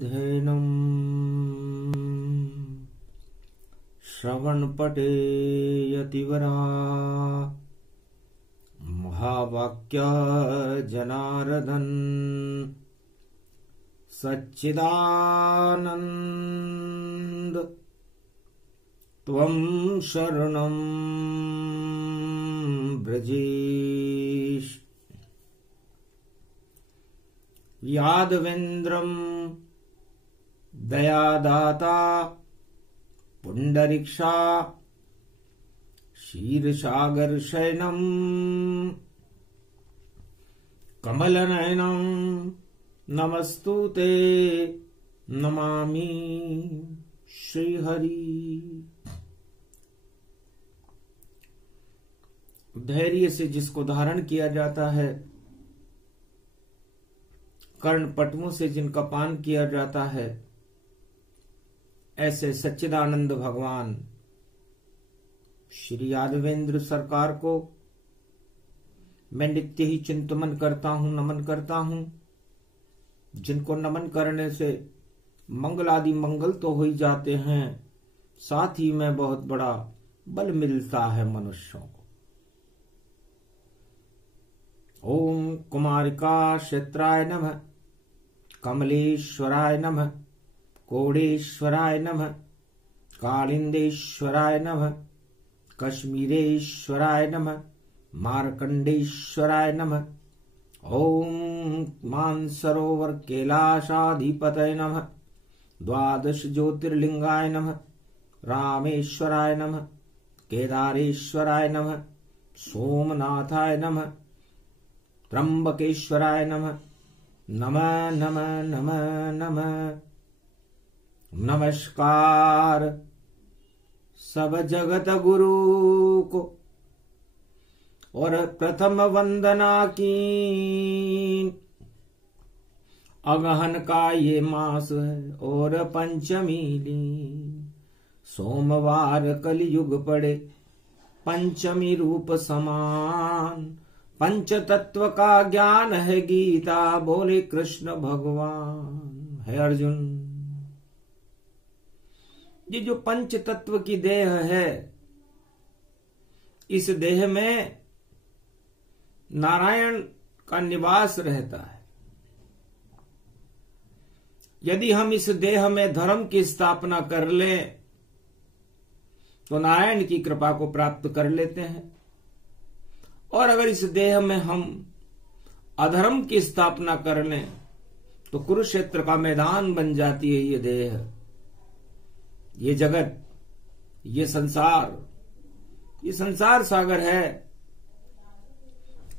धेनुम् श्रवणपटे यतिवरा महावाक्य जनार्दन सच्चिदानंद त्वं शरणं ब्रजेश। यादवेन्द्रं दयादाता पुंडरीक्षा क्षीरसागर शयनं कमलनयनं नमस्तुते नमामि श्रीहरि। धैर्य से जिसको धारण किया जाता है, कर्ण पटमों से जिनका पान किया जाता है, ऐसे सच्चिदानंद भगवान श्री यादवेंद्र सरकार को मैं नित्य ही चिंतन करता हूं, नमन करता हूं, जिनको नमन करने से मंगल आदि मंगल तो हो ही जाते हैं, साथ ही में बहुत बड़ा बल मिलता है मनुष्यों को। ओम कुमारिका क्षेत्राय नमः, कमलेश्वराय नमः, कोडेश्वराय नमः, कालिंदेश्वराय नमः, कश्मीरेश्वराय नमः, मार्कंडेश्वराय नमः। ओम मानसरोवर कैलाशाधिपतये नमः, द्वादश ज्योतिर्लिंगाय नमः, रामेश्वराय नमः, केदारेश्वराय नमः, सोमनाथाय नमः, त्र्यंबकेश्वराय नमः। नमः नमः नमः नमः। नमस्कार सब जगत गुरु को और प्रथम वंदना की। अगहन का ये मास है और पंचमी लीन, सोमवार कलयुग पड़े पंचमी रूप समान। पंच तत्व का ज्ञान है गीता, बोले कृष्ण भगवान। है अर्जुन, ये जो पंच तत्व की देह है, इस देह में नारायण का निवास रहता है। यदि हम इस देह में धर्म की स्थापना कर लें तो नारायण की कृपा को प्राप्त कर लेते हैं, और अगर इस देह में हम अधर्म की स्थापना कर लें तो कुरुक्षेत्र का मैदान बन जाती है ये देह, ये जगत, ये संसार सागर है।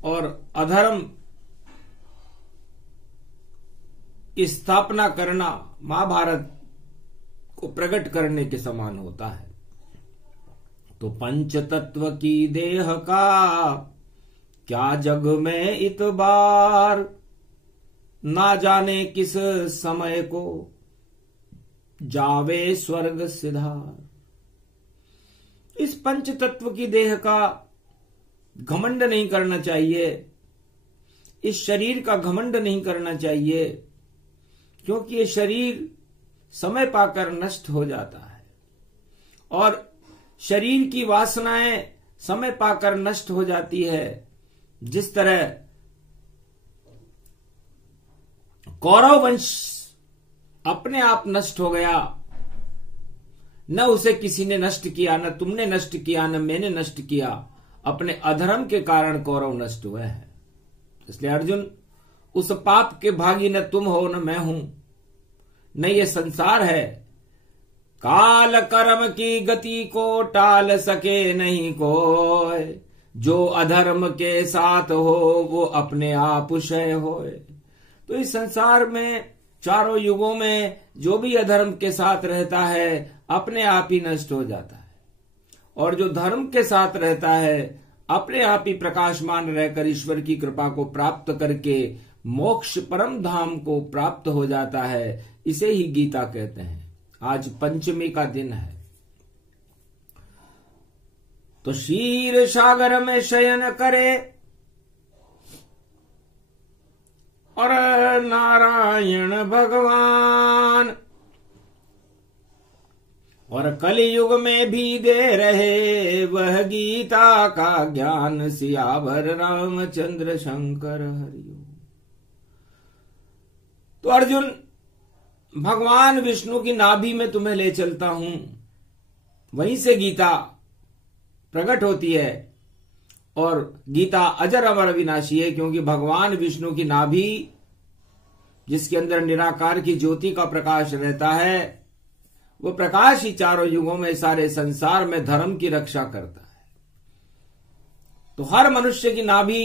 और अधर्म स्थापना करना महाभारत को प्रकट करने के समान होता है। तो पंच तत्व की देह का क्या जग में इतबार, ना जाने किस समय को जावे स्वर्ग सिधार। इस पंच तत्व की देह का घमंड नहीं करना चाहिए, इस शरीर का घमंड नहीं करना चाहिए, क्योंकि ये शरीर समय पाकर नष्ट हो जाता है और शरीर की वासनाएं समय पाकर नष्ट हो जाती है। जिस तरह कौरव वंश अपने आप नष्ट हो गया, न उसे किसी ने नष्ट किया, न तुमने नष्ट किया, न मैंने नष्ट किया, अपने अधर्म के कारण कौरव नष्ट हुए हैं। इसलिए अर्जुन, उस पाप के भागी न तुम हो न मैं हूं, न ये संसार है। काल कर्म की गति को टाल सके नहीं कोय, जो अधर्म के साथ हो वो अपने आप क्षय होए। तो इस संसार में चारों युगों में जो भी अधर्म के साथ रहता है अपने आप ही नष्ट हो जाता है, और जो धर्म के साथ रहता है अपने आप ही प्रकाशमान रहकर ईश्वर की कृपा को प्राप्त करके मोक्ष परम धाम को प्राप्त हो जाता है। इसे ही गीता कहते हैं। आज पंचमी का दिन है, तो क्षीर सागर में शयन करे और नारायण भगवान और कलयुग में भी दे रहे वह गीता का ज्ञान, सियावर रामचंद्र शंकर हरिओ। तो अर्जुन, भगवान विष्णु की नाभि में तुम्हें ले चलता हूं, वहीं से गीता प्रकट होती है। और गीता अजर अमर अविनाशी है, क्योंकि भगवान विष्णु की नाभि, जिसके अंदर निराकार की ज्योति का प्रकाश रहता है, वो प्रकाश ही चारों युगों में सारे संसार में धर्म की रक्षा करता है। तो हर मनुष्य की नाभि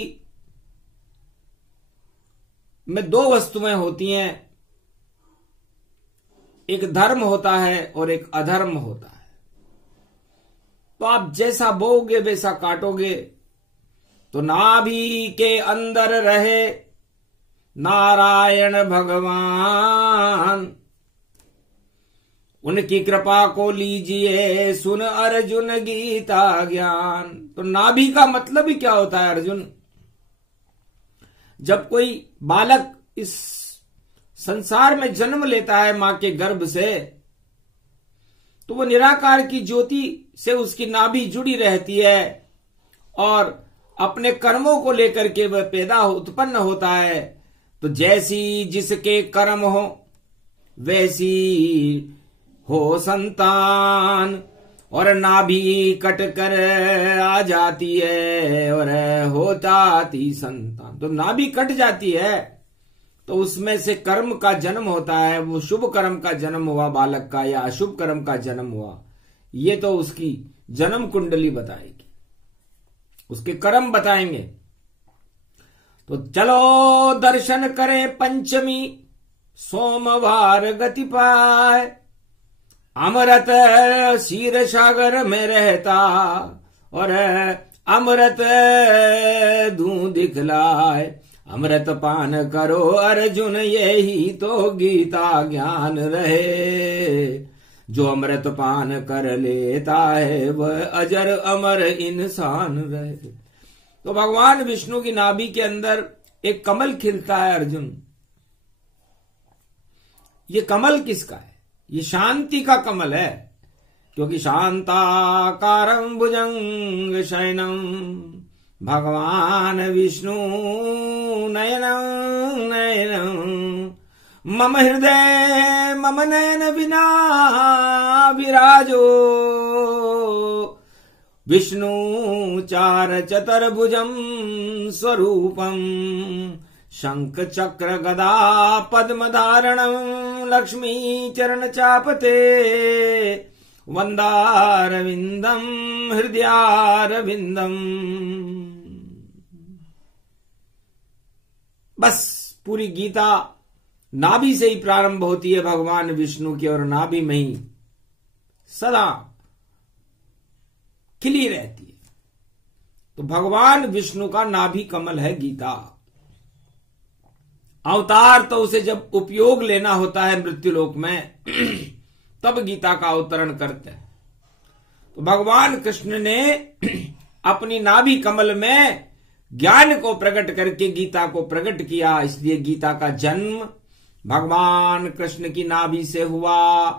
में दो वस्तुएं होती हैं, एक धर्म होता है और एक अधर्म होता है। तो आप जैसा बोओगे वैसा काटोगे। तो नाभि के अंदर रहे नारायण भगवान, उनकी कृपा को लीजिए सुन अर्जुन गीता ज्ञान। तो नाभि का मतलब ही क्या होता है अर्जुन? जब कोई बालक इस संसार में जन्म लेता है मां के गर्भ से, तो वो निराकार की ज्योति से उसकी नाभि जुड़ी रहती है और अपने कर्मों को लेकर के वह उत्पन्न होता है। तो जैसी जिसके कर्म हो वैसी हो संतान, और नाभि कट कर आ जाती है और हो जाती संतान। तो नाभि कट जाती है तो उसमें से कर्म का जन्म होता है। वो शुभ कर्म का जन्म हुआ बालक का या अशुभ कर्म का जन्म हुआ, ये तो उसकी जन्म कुंडली बताएगी, उसके कर्म बताएंगे। तो चलो दर्शन करें पंचमी, सोमवार गति पाए, अमृत क्षीर सागर में रहता और अमृत दूं दिखलाए। अमृत पान करो अर्जुन, यही तो गीता ज्ञान रहे। जो अमृत पान कर लेता है वह अजर अमर इंसान रहे। तो भगवान विष्णु की नाभि के अंदर एक कमल खिलता है अर्जुन। ये कमल किसका है? ये शांति का कमल है, क्योंकि शांताकारं भुजंग शयनम भगवान विष्णु नयनं नयनं, मम हृदय मम नयन विना विराजो। विष्णु चार चतुर्भुजं स्वरूपं, शंख चक्र गदा पद्म धारणं, लक्ष्मी चरण चापते वंदारविंदम हृदयारविंदम। बस पूरी गीता नाभि से ही प्रारंभ होती है भगवान विष्णु की, और नाभि में ही सदा खिली रहती है। तो भगवान विष्णु का नाभि कमल है गीता। अवतार तो उसे जब उपयोग लेना होता है मृत्युलोक में तब गीता का अवतरण करते हैं। तो भगवान कृष्ण ने अपनी नाभि कमल में ज्ञान को प्रकट करके गीता को प्रकट किया। इसलिए गीता का जन्म भगवान कृष्ण की नाभि से हुआ,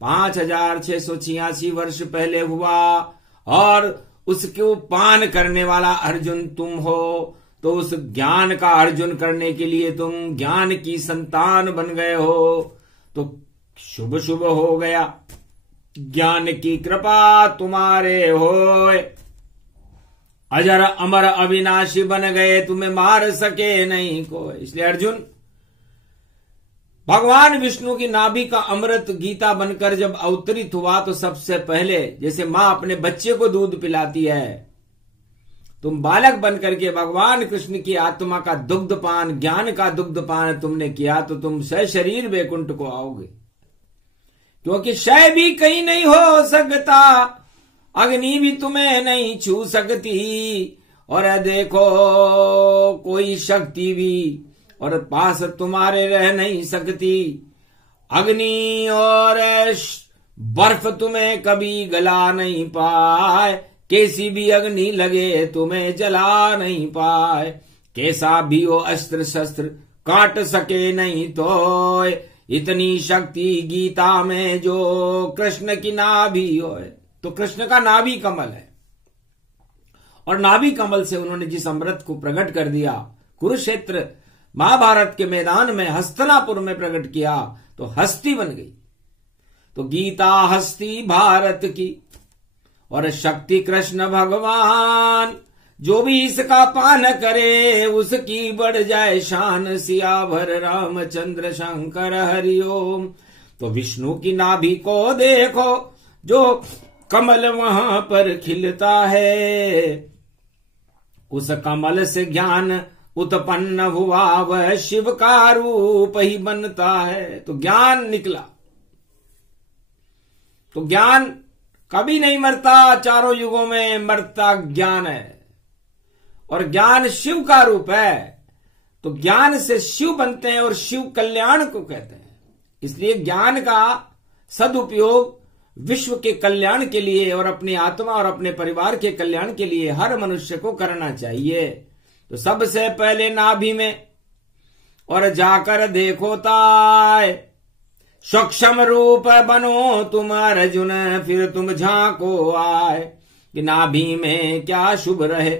5686 वर्ष पहले हुआ। और उसको पान करने वाला अर्जुन तुम हो, तो उस ज्ञान का अर्जुन करने के लिए तुम ज्ञान की संतान बन गए हो। तो शुभ शुभ हो गया, ज्ञान की कृपा तुम्हारे होए, अजर अमर अविनाशी बन गए, तुम्हें मार सके नहीं कोई। इसलिए अर्जुन, भगवान विष्णु की नाभि का अमृत गीता बनकर जब अवतरित हुआ, तो सबसे पहले जैसे मां अपने बच्चे को दूध पिलाती है, तुम बालक बनकर के भगवान कृष्ण की आत्मा का दुग्धपान, ज्ञान का दुग्धपान तुमने किया, तो तुम सशरीर वैकुंठ को आओगे। क्योंकि क्षय भी कहीं नहीं हो सकता, अग्नि भी तुम्हें नहीं छू सकती, और देखो कोई शक्ति भी और पास तुम्हारे रह नहीं सकती। अग्नि और बर्फ तुम्हें कभी गला नहीं पाए, कैसी भी अग्नि लगे तुम्हें जला नहीं पाए, कैसा भी हो अस्त्र शस्त्र काट सके नहीं तो। इतनी शक्ति गीता में जो कृष्ण की नाभि हो। तो कृष्ण का नाभि कमल है, और नाभि कमल से उन्होंने जिस अमृत को प्रकट कर दिया, कुरुक्षेत्र महाभारत के मैदान में हस्तिनापुर में प्रकट किया, तो हस्ती बन गई। तो गीता हस्ती भारत की, और शक्ति कृष्ण भगवान। जो भी इसका पान करे उसकी बढ़ जाए शान। सियावर रामचंद्र शंकर हरिओम। तो विष्णु की नाभि को देखो, जो कमल वहां पर खिलता है, उस कमल से ज्ञान उत्पन्न हुआ, वह शिव का रूप ही बनता है। तो ज्ञान निकला। तो ज्ञान कभी नहीं मरता, चारों युगों में मरता ज्ञान है, और ज्ञान शिव का रूप है। तो ज्ञान से शिव बनते हैं, और शिव कल्याण को कहते हैं। इसलिए ज्ञान का सदुपयोग विश्व के कल्याण के लिए और अपनी आत्मा और अपने परिवार के कल्याण के लिए हर मनुष्य को करना चाहिए। तो सबसे पहले नाभि में, और जाकर देखो ताय, सूक्ष्म रूप बनो तुम अर्जुन, फिर तुम झांको आए, कि नाभि में क्या शुभ रहे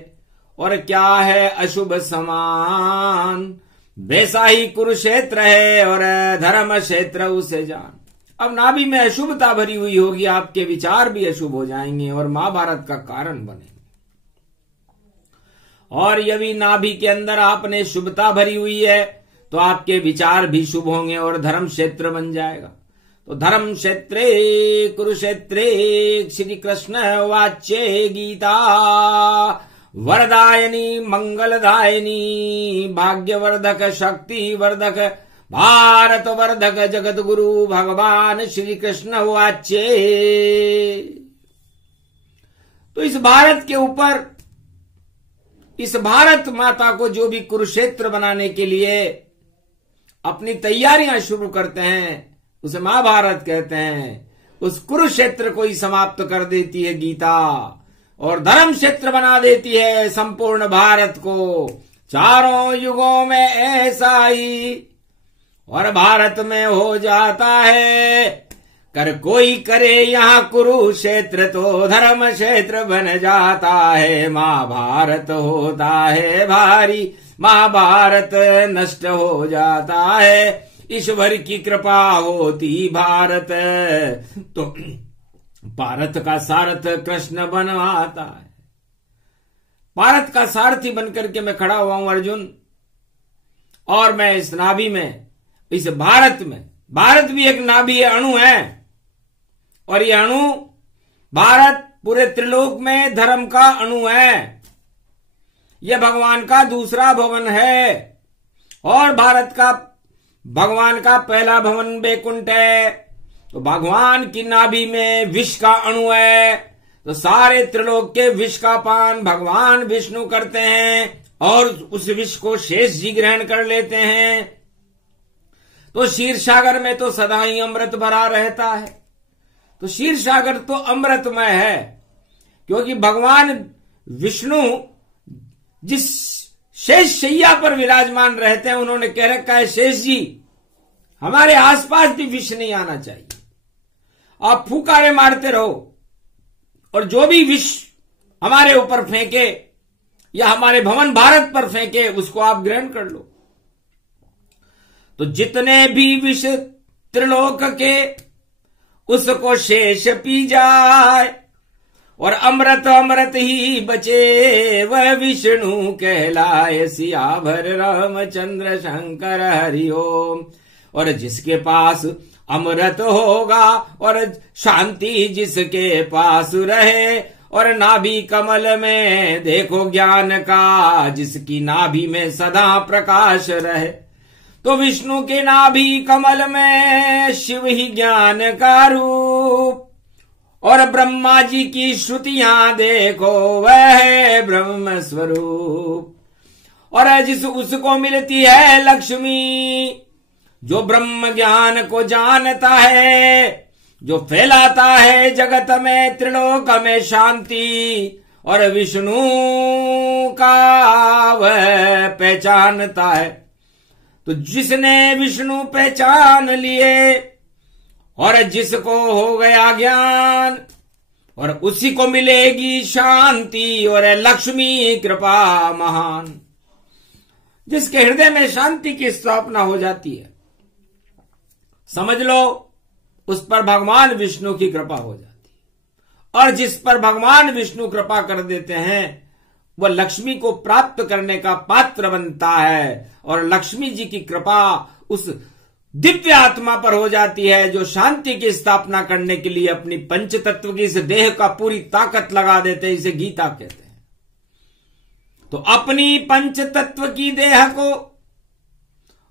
और क्या है अशुभ समान। वैसा ही कुरुक्षेत्र है और धर्म क्षेत्र उसे जान। अब नाभि में अशुभता भरी हुई होगी, आपके विचार भी अशुभ हो जाएंगे और महाभारत का कारण बनेंगे। और यदि नाभि के अंदर आपने शुभता भरी हुई है, तो आपके विचार भी शुभ होंगे और धर्म क्षेत्र बन जाएगा। तो धर्म क्षेत्रे कुरुक्षेत्रे श्री कृष्ण वाच्ये गीता वरदायनी मंगलदायनी भाग्यवर्धक शक्तिवर्धक भारत वर्धक जगत गुरु भगवान श्री कृष्ण वाच्ये। तो इस भारत के ऊपर, इस भारत माता को जो भी कुरुक्षेत्र बनाने के लिए अपनी तैयारियां शुरू करते हैं, उसे महाभारत कहते हैं। उस कुरुक्षेत्र को ही समाप्त कर देती है गीता, और धर्म क्षेत्र बना देती है संपूर्ण भारत को। चारों युगों में ऐसा ही और भारत में हो जाता है। कर कोई करे यहाँ कुरुक्षेत्र, तो धर्म क्षेत्र बन जाता है। महाभारत होता है भारी, महाभारत नष्ट हो जाता है। ईश्वर की कृपा होती भारत, तो भारत का सारथ कृष्ण बनवाता है। भारत का सारथी बनकर के मैं खड़ा हुआ हूं अर्जुन, और मैं इस नाभि में, इस भारत में, भारत भी एक नाभि है, अणु है, और ये अणु भारत पूरे त्रिलोक में धर्म का अणु है। यह भगवान का दूसरा भवन है, और भारत का भगवान का पहला भवन वैकुंठ है। तो भगवान की नाभि में विष का अणु है, तो सारे त्रिलोक के विष का पान भगवान विष्णु करते हैं, और उस विष को शेष जी ग्रहण कर लेते हैं। तो क्षीर सागर में तो सदा ही अमृत भरा रहता है। तो क्षीर सागर तो अमृतमय है, क्योंकि भगवान विष्णु जिस शेष शैया पर विराजमान रहते हैं, उन्होंने कह रखा है, शेष जी हमारे आसपास भी विष नहीं आना चाहिए। आप फुकारे मारते रहो, और जो भी विष हमारे ऊपर फेंके या हमारे भवन भारत पर फेंके, उसको आप ग्रहण कर लो। तो जितने भी विष त्रिलोक के, उसको शेष पी जाए, और अमृत अमृत ही बचे, वह विष्णु कहलाए। सियावर रामचंद्र शंकर हरिओम। और जिसके पास अमृत होगा और शांति जिसके पास रहे, और नाभि कमल में देखो ज्ञान का, जिसकी नाभि में सदा प्रकाश रहे। तो विष्णु के नाभि कमल में शिव ही ज्ञान का रूप, और ब्रह्मा जी की श्रुतियां देखो, वह है ब्रह्म स्वरूप। और जिस उसको मिलती है लक्ष्मी, जो ब्रह्म ज्ञान को जानता है, जो फैलाता है जगत में त्रिलोक में शांति, और विष्णु का वह पहचानता है। तो जिसने विष्णु पहचान लिए और जिसको हो गया ज्ञान, और उसी को मिलेगी शांति और लक्ष्मी कृपा महान। जिसके हृदय में शांति की स्थापना हो जाती है, समझ लो उस पर भगवान विष्णु की कृपा हो जाती है। और जिस पर भगवान विष्णु कृपा कर देते हैं वह लक्ष्मी को प्राप्त करने का पात्र बनता है, और लक्ष्मी जी की कृपा उस दिव्य आत्मा पर हो जाती है जो शांति की स्थापना करने के लिए अपनी पंच तत्व की इस देह का पूरी ताकत लगा देते हैं। इसे गीता कहते हैं। तो अपनी पंच तत्व की देह को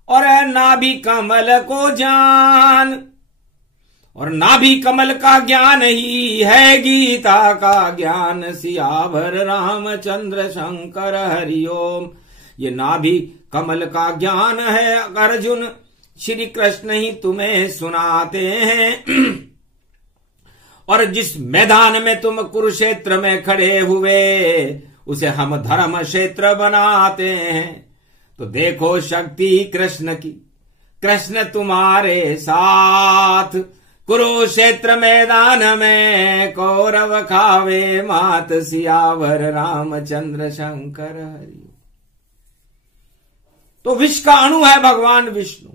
और नाभि कमल को जान, और नाभि कमल का ज्ञान ही है गीता का ज्ञान। सियावर रामचंद्र शंकर हरिओम। ये नाभि कमल का ज्ञान है अर्जुन, श्री कृष्ण ही तुम्हें सुनाते हैं। और जिस मैदान में तुम कुरुक्षेत्र में खड़े हुए उसे हम धर्म क्षेत्र बनाते हैं। तो देखो शक्ति कृष्ण की, कृष्ण तुम्हारे साथ। कुरुक्षेत्र मैदान में कौरव खावे मात, सियावर रामचंद्र शंकर हरि। तो विश्व का अणु है भगवान विष्णु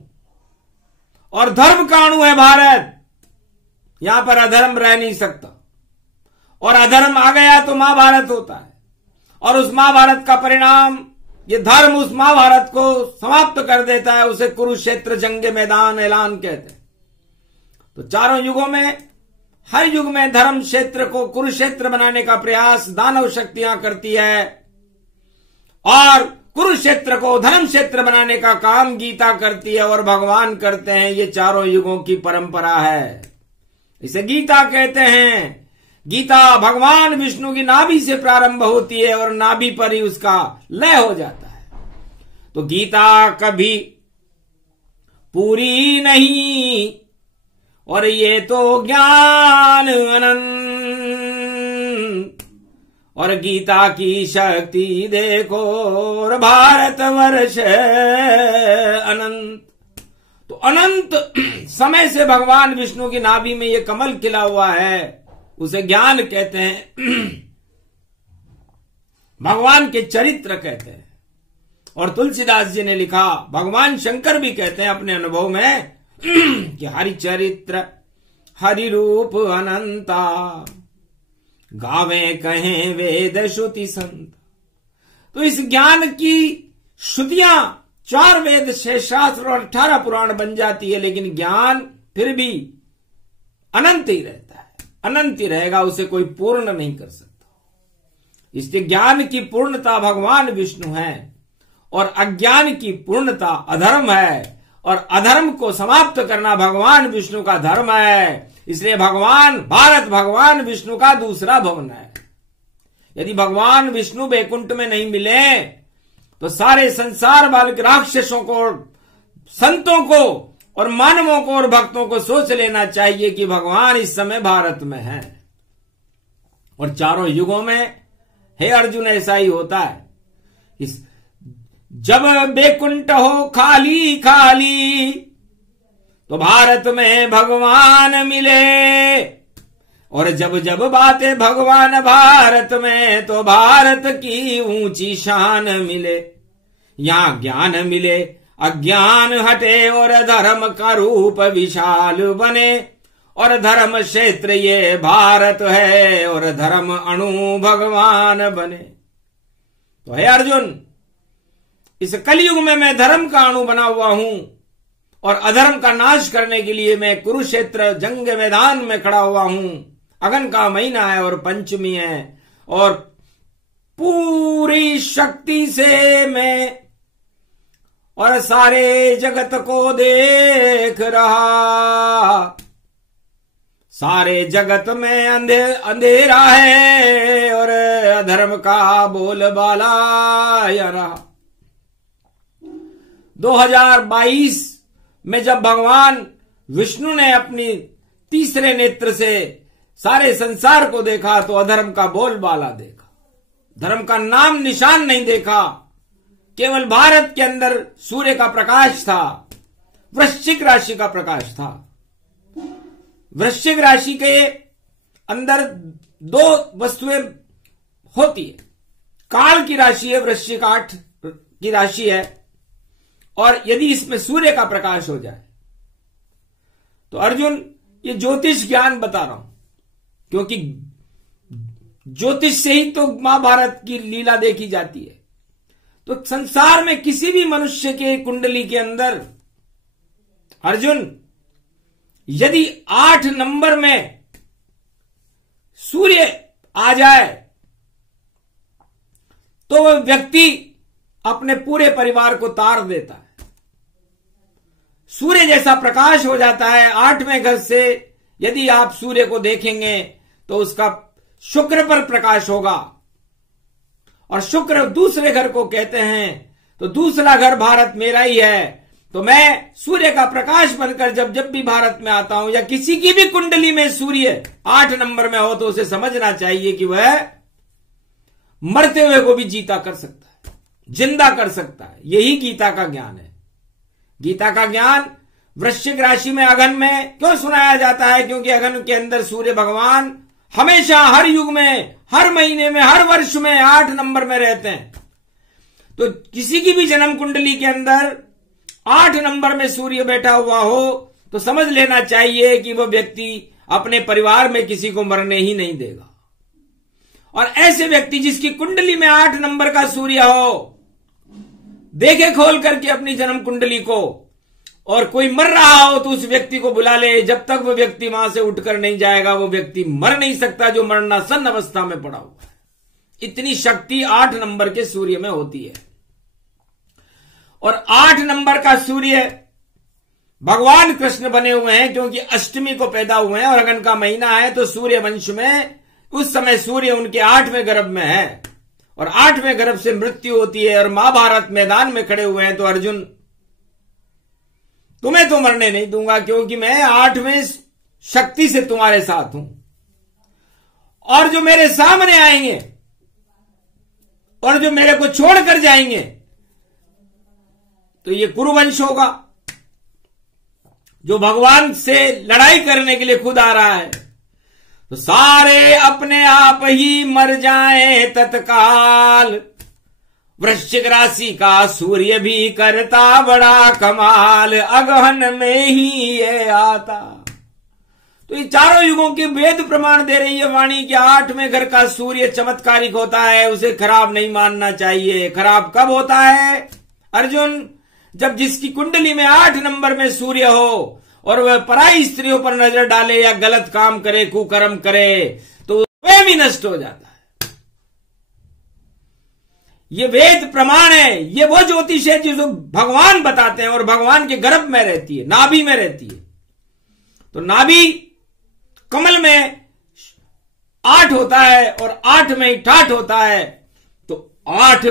और धर्म का अणु है भारत। यहां पर अधर्म रह नहीं सकता, और अधर्म आ गया तो महाभारत होता है, और उस महाभारत का परिणाम ये धर्म उस महाभारत को समाप्त कर देता है। उसे कुरुक्षेत्र जंग मैदान ऐलान कहते हैं। तो चारों युगों में, हर युग में धर्म क्षेत्र को कुरुक्षेत्र बनाने का प्रयास दानव शक्तियां करती है, और कुरुक्षेत्र को धर्म क्षेत्र बनाने का काम गीता करती है और भगवान करते हैं। ये चारों युगों की परंपरा है, इसे गीता कहते हैं। गीता भगवान विष्णु की नाभि से प्रारंभ होती है और नाभि पर ही उसका लय हो जाता है। तो गीता कभी पूरी नहीं, और ये तो ज्ञान अनंत, और गीता की शक्ति देखो, और भारतवर्ष अनंत। तो अनंत समय से भगवान विष्णु की नाभि में ये कमल खिला हुआ है, उसे ज्ञान कहते हैं, भगवान के चरित्र कहते हैं। और तुलसीदास जी ने लिखा, भगवान शंकर भी कहते हैं अपने अनुभव में कि हरि चरित्र हरि रूप अनंता, गावे कहें वेद श्रुति संत। तो इस ज्ञान की श्रुतियां 4 वेद 6 शास्त्र और 18 पुराण बन जाती है, लेकिन ज्ञान फिर भी अनंत ही रहता है, अनंत ही रहेगा, उसे कोई पूर्ण नहीं कर सकता। इसलिए ज्ञान की पूर्णता भगवान विष्णु है, और अज्ञान की पूर्णता अधर्म है, और अधर्म को समाप्त करना भगवान विष्णु का धर्म है। इसलिए भारत भगवान विष्णु का दूसरा भवन है। यदि भगवान विष्णु वैकुंठ में नहीं मिले तो सारे संसार बालक राक्षसों को, संतों को और मानवों को और भक्तों को सोच लेना चाहिए कि भगवान इस समय भारत में है। और चारों युगों में हे अर्जुन ऐसा ही होता है। जब वैकुंठ हो खाली खाली तो भारत में भगवान मिले, और जब जब बातें भगवान भारत में तो भारत की ऊंची शान मिले। यहां ज्ञान मिले अज्ञान हटे, और धर्म का रूप विशाल बने, और धर्म क्षेत्र ये भारत है, और धर्म अणु भगवान बने। तो हे अर्जुन, इस कलयुग में मैं धर्म का अणु बना हुआ हूं, और अधर्म का नाश करने के लिए मैं कुरुक्षेत्र जंग मैदान में खड़ा हुआ हूं। अगन का महीना है और पंचमी है, और पूरी शक्ति से मैं और सारे जगत को देख रहा। सारे जगत में अंधेरा है, और अधर्म का बोलबाला या रहा। 2022 में जब भगवान विष्णु ने अपनी तीसरे नेत्र से सारे संसार को देखा तो अधर्म का बोलबाला देखा, धर्म का नाम निशान नहीं देखा। केवल भारत के अंदर सूर्य का प्रकाश था, वृश्चिक राशि का प्रकाश था। वृश्चिक राशि के अंदर दो वस्तुएं होती है, काल की राशि है, वृश्चिक 8 की राशि है, और यदि इसमें सूर्य का प्रकाश हो जाए तो अर्जुन, ये ज्योतिष ज्ञान बता रहा हूं, क्योंकि ज्योतिष से ही तो महाभारत की लीला देखी जाती है। तो संसार में किसी भी मनुष्य के कुंडली के अंदर अर्जुन, यदि 8 नंबर में सूर्य आ जाए तो वह व्यक्ति अपने पूरे परिवार को तार देता है। सूर्य जैसा प्रकाश हो जाता है। 8वें घर से यदि आप सूर्य को देखेंगे तो उसका शुक्र पर प्रकाश होगा, और शुक्र दूसरे घर को कहते हैं, तो दूसरा घर भारत मेरा ही है। तो मैं सूर्य का प्रकाश बनकर जब भी भारत में आता हूं, या किसी की भी कुंडली में सूर्य 8 नंबर में हो, तो उसे समझना चाहिए कि वह मरते हुए को भी जीता कर सकता है, जिंदा कर सकता है। यही गीता का ज्ञान है। गीता का ज्ञान वृश्चिक राशि में अगन में क्यों सुनाया जाता है? क्योंकि अगन के अंदर सूर्य भगवान हमेशा, हर युग में, हर महीने में, हर वर्ष में 8 नंबर में रहते हैं। तो किसी की भी जन्म कुंडली के अंदर 8 नंबर में सूर्य बैठा हुआ हो तो समझ लेना चाहिए कि वह व्यक्ति अपने परिवार में किसी को मरने ही नहीं देगा। और ऐसे व्यक्ति जिसकी कुंडली में 8 नंबर का सूर्य हो, देखे खोल करके अपनी जन्म कुंडली को, और कोई मर रहा हो तो उस व्यक्ति को बुला ले। जब तक वो व्यक्ति वहां से उठकर नहीं जाएगा, वो व्यक्ति मर नहीं सकता जो मरणासन अवस्था में पड़ा हुआ है। इतनी शक्ति 8 नंबर के सूर्य में होती है। और 8 नंबर का सूर्य भगवान कृष्ण बने हुए हैं, क्योंकि अष्टमी को पैदा हुए हैं और अगन का महीना है। तो सूर्य वंश में उस समय सूर्य उनके 8वें गर्भ में है, और 8वें गर्भ से मृत्यु होती है। और महाभारत मैदान में खड़े हुए हैं। तो अर्जुन, तुम्हें तो मरने नहीं दूंगा, क्योंकि मैं 8वें शक्ति से तुम्हारे साथ हूं। और जो मेरे सामने आएंगे और जो मेरे को छोड़कर जाएंगे, तो ये कुरुवंश होगा, जो भगवान से लड़ाई करने के लिए खुद आ रहा है। तो सारे अपने आप ही मर जाएं तत्काल, वृश्चिक राशि का सूर्य भी करता बड़ा कमाल, अगहन में ही ये आता। तो ये चारों युगों के वेद प्रमाण दे रही है वाणी कि 8वें घर का सूर्य चमत्कारिक होता है, उसे खराब नहीं मानना चाहिए। खराब कब होता है अर्जुन? जब जिसकी कुंडली में 8 नंबर में सूर्य हो और वह पराई स्त्रियों पर नजर डाले या गलत काम करे, कुकर्म करे, तो वह भी नष्ट हो जाता है। ये वेद प्रमाण है। ये वो ज्योतिष है जिसको भगवान बताते हैं, और भगवान के गर्भ में रहती है, नाभि में रहती है। तो नाभि कमल में 8 होता है और 8 में ही ठाठ होता है। तो 8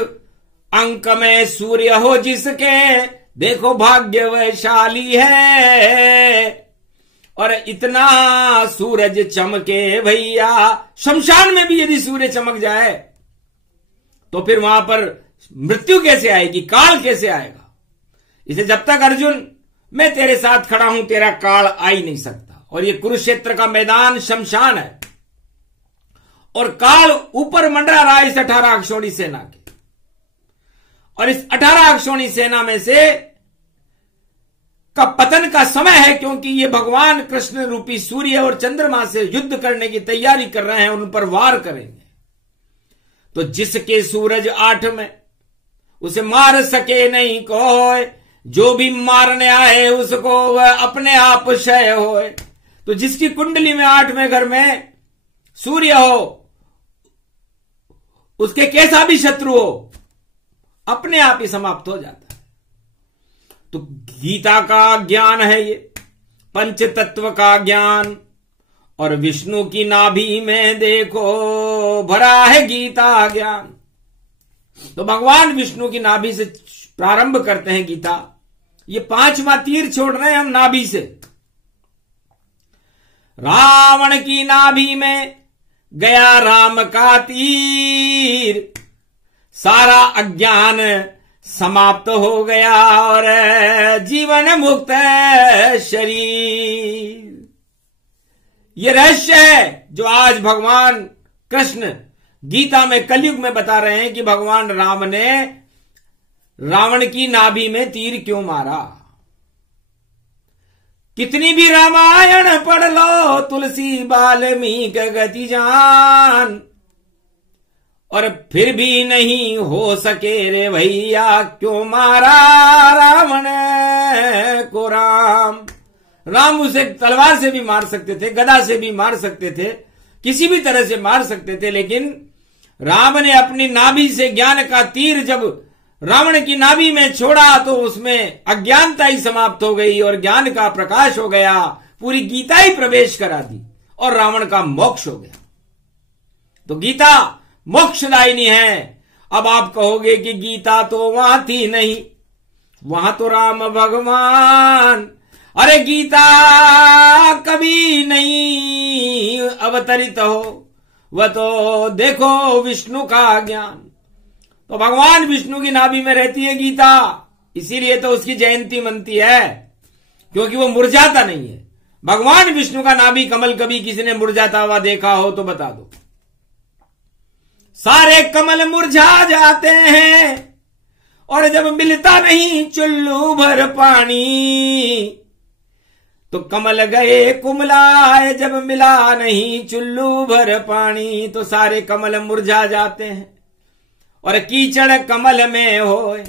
अंक में सूर्य हो जिसके, देखो भाग्यवशाली है। और इतना सूरज चमके भैया, शमशान में भी यदि सूर्य चमक जाए तो फिर वहां पर मृत्यु कैसे आएगी, काल कैसे आएगा? इसे जब तक अर्जुन मैं तेरे साथ खड़ा हूं, तेरा काल आ ही नहीं सकता। और ये कुरुक्षेत्र का मैदान शमशान है, और काल ऊपर मंडरा रहा है इस 18 अक्षौणी सेना के। और इस 18 अक्षौणी सेना में से का पतन का समय है, क्योंकि ये भगवान कृष्ण रूपी सूर्य और चंद्रमा से युद्ध करने की तैयारी कर रहे हैं, उन पर वार करेंगे। तो जिसके सूरज 8 में, उसे मार सके नहीं कोई, जो भी मारने आए उसको वह अपने आप क्षय होए। तो जिसकी कुंडली में 8वें घर में सूर्य हो, उसके कैसा भी शत्रु हो, अपने आप ही समाप्त हो जाता है। तो गीता का ज्ञान है ये, पंच तत्व का ज्ञान। और विष्णु की नाभि में देखो भरा है गीता ज्ञान। तो भगवान विष्णु की नाभि से प्रारंभ करते हैं गीता। ये 5वां तीर छोड़ रहे हैं हम नाभि से। रावण की नाभि में गया राम का तीर, सारा अज्ञान समाप्त हो गया और जीवन मुक्त शरीर। ये रहस्य है जो आज भगवान कृष्ण गीता में कलयुग में बता रहे हैं कि भगवान राम ने रावण की नाभि में तीर क्यों मारा। कितनी भी रामायण पढ़ लो, तुलसी वाल्मीकि गति जान, और फिर भी नहीं हो सके रे भैया क्यों मारा रावण को राम। राम उसे तलवार से भी मार सकते थे, गदा से भी मार सकते थे, किसी भी तरह से मार सकते थे, लेकिन राम ने अपनी नाभि से ज्ञान का तीर जब रावण की नाभि में छोड़ा तो उसमें अज्ञानता ही समाप्त हो गई और ज्ञान का प्रकाश हो गया, पूरी गीता ही प्रवेश करा दी और रावण का मोक्ष हो गया। तो गीता मोक्षदायिनी है। अब आप कहोगे कि गीता तो वहां थी नहीं, वहां तो राम भगवान, अरे गीता कभी नहीं अवतरित हो, वह तो देखो विष्णु का ज्ञान। तो भगवान विष्णु की नाभि में रहती है गीता, इसीलिए तो उसकी जयंती मनती है, क्योंकि वो मुरझाता नहीं है। भगवान विष्णु का नाभि कमल कभी किसी ने मुरझाता हुआ देखा हो तो बता दो। सारे कमल मुरझा जाते हैं और जब मिलता नहीं चुल्लू भर पानी, तो कमल गए कुमलाए, जब मिला नहीं चुल्लू भर पानी, तो सारे कमल मुरझा जाते हैं और कीचड़ कमल में होए।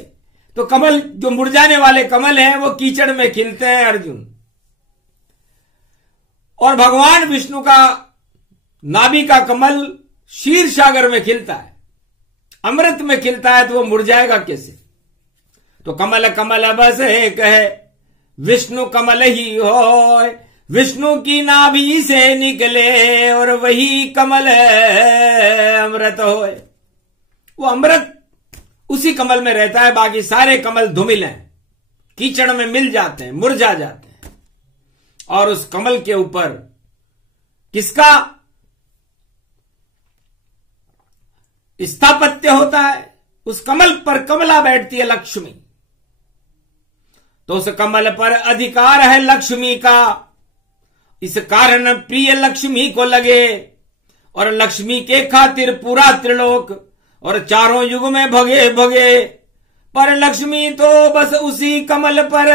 तो कमल जो मुरझाने वाले कमल हैं वो कीचड़ में खिलते हैं अर्जुन। और भगवान विष्णु का नाभि का कमल क्षीर सागर में खिलता है, अमृत में खिलता है, तो वो मुरझाएगा कैसे। तो कमल कमल बस एक है, विष्णु कमल ही होए, विष्णु की नाभि से निकले और वही कमल अमृत होए। वो अमृत उसी कमल में रहता है, बाकी सारे कमल धूमिल हैं, कीचड़ में मिल जाते हैं, मुरझा जाते हैं। और उस कमल के ऊपर किसका स्थापत्य होता है? उस कमल पर कमला बैठती है लक्ष्मी, तो उस कमल पर अधिकार है लक्ष्मी का। इस कारण प्रिय लक्ष्मी को लगे और लक्ष्मी के खातिर पूरा त्रिलोक और चारों युग में भगे भगे, पर लक्ष्मी तो बस उसी कमल पर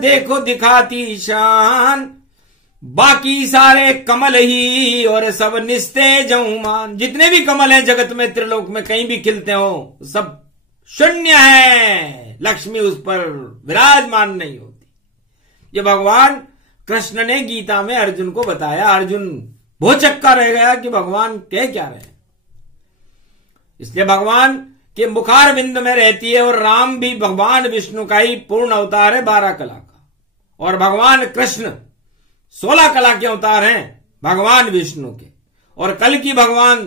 देखो दिखाती शान। बाकी सारे कमल ही और सब निस्तेज मान। जितने भी कमल हैं जगत में, त्रिलोक में कहीं भी खिलते हो, सब शून्य है, लक्ष्मी उस पर विराजमान नहीं होती। ये भगवान कृष्ण ने गीता में अर्जुन को बताया। अर्जुन भौचक्का रह गया कि भगवान कह क्या रहे। इसलिए भगवान के मुखार बिंद में रहती है। और राम भी भगवान विष्णु का ही पूर्ण अवतार है, 12 कला का। और भगवान कृष्ण 16 कला के अवतार हैं भगवान विष्णु के। और कल की भगवान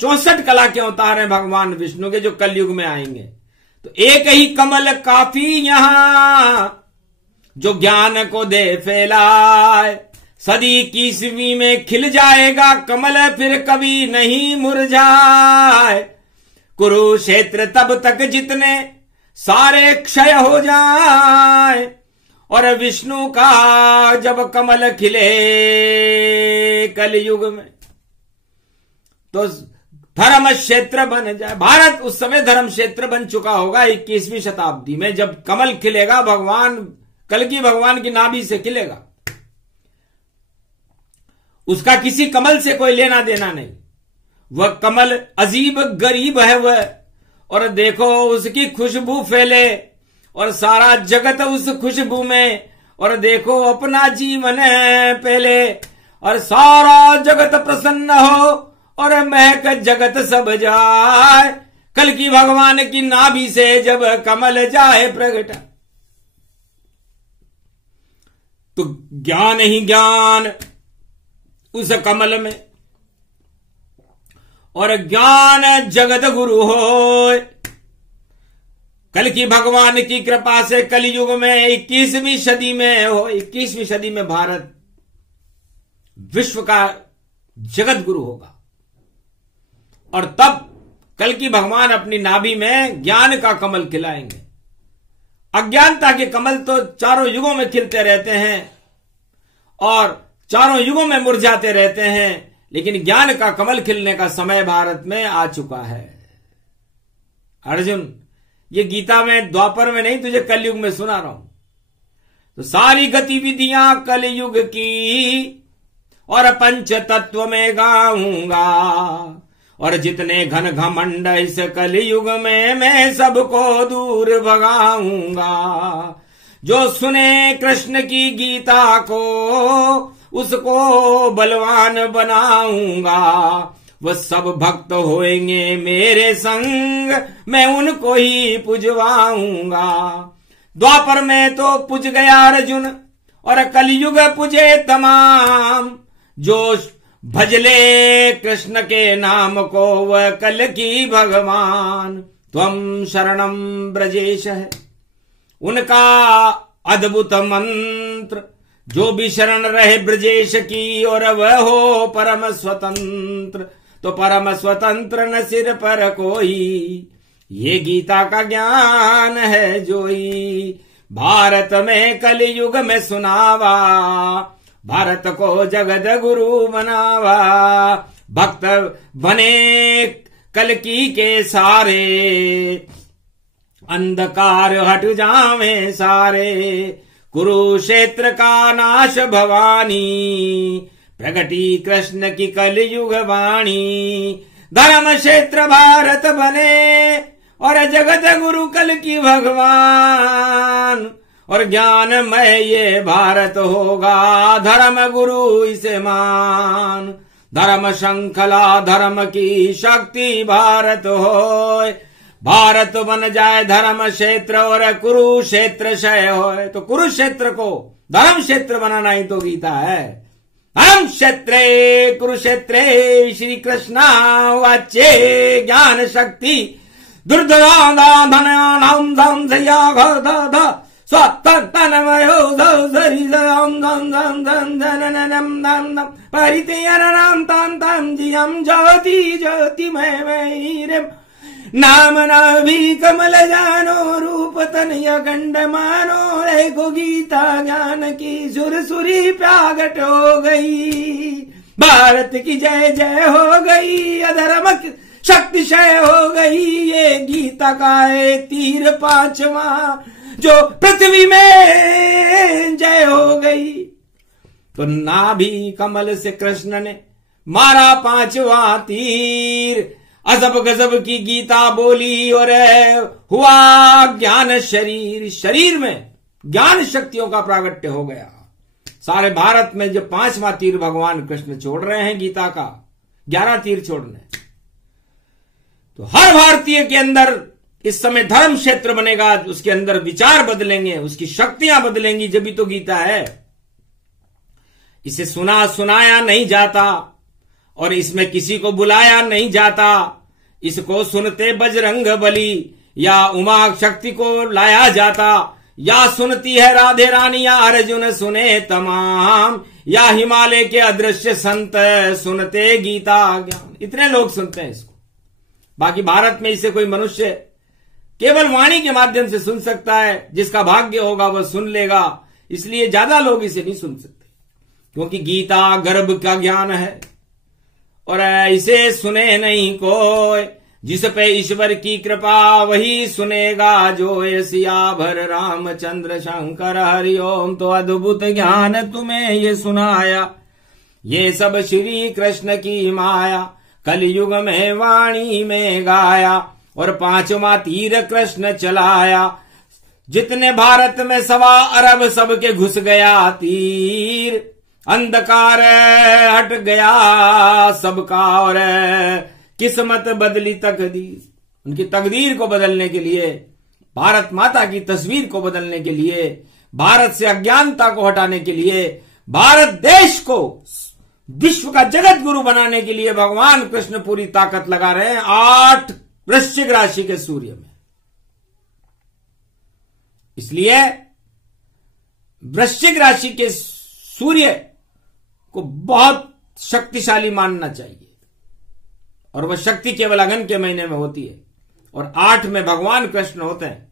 64 कला के अवतार हैं भगवान विष्णु के, जो कलयुग में आएंगे। तो एक ही कमल काफी यहां, जो ज्ञान को दे फैलाए। सदी की ईस्वी में खिल जाएगा कमल, फिर कभी नहीं मुरझाए। कुरुक्षेत्र तब तक जितने सारे क्षय हो जाए, और विष्णु का जब कमल खिले कलयुग में, तो धर्म क्षेत्र बन जाए। भारत उस समय धर्म क्षेत्र बन चुका होगा 21वीं शताब्दी में, जब कमल खिलेगा। भगवान कल की भगवान की नाभि से खिलेगा, उसका किसी कमल से कोई लेना देना नहीं। वह कमल अजीब गरीब है वह, और देखो उसकी खुशबू फैले और सारा जगत उस खुशबू में, और देखो अपना जीवन है पहले, और सारा जगत प्रसन्न हो और महक जगत सब जाए। कल की भगवान की नाभि से जब कमल जाए प्रगट, तो ज्ञान ही ज्ञान उस कमल में, और ज्ञान जगत गुरु हो। कल की भगवान की कृपा से कलयुग में 21वीं सदी में हो, 21वीं सदी में भारत विश्व का जगत गुरु होगा। और तब कल की भगवान अपनी नाभि में ज्ञान का कमल खिलाएंगे। अज्ञानता के कमल तो चारों युगों में खिलते रहते हैं और चारों युगों में मुरझाते रहते हैं, लेकिन ज्ञान का कमल खिलने का समय भारत में आ चुका है। अर्जुन, ये गीता में द्वापर में नहीं, तुझे कलयुग में सुना रहा हूं। तो सारी गतिविधियां कलयुग की और पंच तत्व में गाऊंगा, और जितने घन घमंड इस कलयुग में मैं सबको दूर भगाऊंगा। जो सुने कृष्ण की गीता को उसको बलवान बनाऊंगा। वह सब भक्त होएंगे मेरे संग, मैं उनको ही पुजवाऊंगा। द्वापर में तो पुज गया अर्जुन और कलयुग पुजे तमाम। जो भजले कृष्ण के नाम को वह कल की भगवान। त्वम शरणम ब्रजेश है उनका अद्भुत मंत्र। जो भी शरण रहे ब्रजेश की और वह हो परम स्वतंत्र। तो परम स्वतंत्र न सिर पर कोई, ये गीता का ज्ञान है जोई। भारत में कलयुग में सुनावा, भारत को जगत गुरु बनावा। भक्त बने कल की के सारे, अंधकार हट जावे सारे। कुरुक्षेत्र का नाश भवानी, प्रगटी कृष्ण की कलयुग वाणी। धर्म क्षेत्र भारत बने और जगत गुरु कल की भगवान। और ज्ञानमय ये भारत होगा, धर्म गुरु इसे मान। धर्म श्रृंखला धर्म की शक्ति भारत होए। भारत बन जाए धर्म क्षेत्र और कुरुक्षेत्र क्षय होए। तो कुरुक्षेत्र को धर्म क्षेत्र बनाना ही तो गीता है। धर्म क्षेत्रे कुरुक्षेत्रे श्री कृष्णा वाच्ये ज्ञान शक्ति दुर्धरा धनानाम धनया स्वतंत्रमयो परितेयरनाम ताम ताम जियम ज्योति ज्योतिमय नाम नाभि कमल जानो रूप तनय गंड मानो। रे को गीता ज्ञान की सुरसुरी प्यागट हो गई। भारत की जय जय हो गई, अधर्म शक्ति क्षय हो गई। ये गीता का है तीर पांचवा, जो पृथ्वी में जय हो गई। तो नाभि कमल से कृष्ण ने मारा पांचवा तीर। अजब गजब की गीता बोली और हुआ ज्ञान शरीर। शरीर में ज्ञान शक्तियों का प्रागट्य हो गया। सारे भारत में जो पांचवा तीर भगवान कृष्ण छोड़ रहे हैं गीता का, 11 तीर छोड़ने। तो हर भारतीय के अंदर इस समय धर्म क्षेत्र बनेगा, उसके अंदर विचार बदलेंगे, उसकी शक्तियां बदलेंगी, जब भी तो गीता है। इसे सुना सुनाया नहीं जाता और इसमें किसी को बुलाया नहीं जाता। इसको सुनते बजरंग बली या उमा शक्ति को लाया जाता, या सुनती है राधे रानी या अर्जुन सुने तमाम, या हिमालय के अदृश्य संत सुनते गीता ज्ञान। इतने लोग सुनते हैं इसको। बाकी भारत में इसे कोई मनुष्य केवल वाणी के माध्यम से सुन सकता है। जिसका भाग्य होगा वह सुन लेगा। इसलिए ज्यादा लोग इसे नहीं सुन सकते, क्योंकि गीता गर्भ का ज्ञान है और इसे सुने नहीं कोई। जिस पे ईश्वर की कृपा वही सुनेगा जो सियावर रामचंद्र शंकर हरिओम। तो अद्भुत ज्ञान तुम्हें ये सुनाया, ये सब श्री कृष्ण की माया। कलयुग में वाणी में गाया और पांचवा तीर कृष्ण चलाया। जितने भारत में 1.25 अरब सबके घुस गया तीर। अंधकार हट गया सबका और किस्मत बदली तकदीर। उनकी तकदीर को बदलने के लिए, भारत माता की तस्वीर को बदलने के लिए, भारत से अज्ञानता को हटाने के लिए, भारत देश को विश्व का जगत गुरु बनाने के लिए भगवान कृष्ण पूरी ताकत लगा रहे हैं 8 वृश्चिक राशि के सूर्य में। इसलिए वृश्चिक राशि के सूर्य को बहुत शक्तिशाली मानना चाहिए और वह शक्ति केवल अगन के महीने में होती है, और 8 में भगवान कृष्ण होते हैं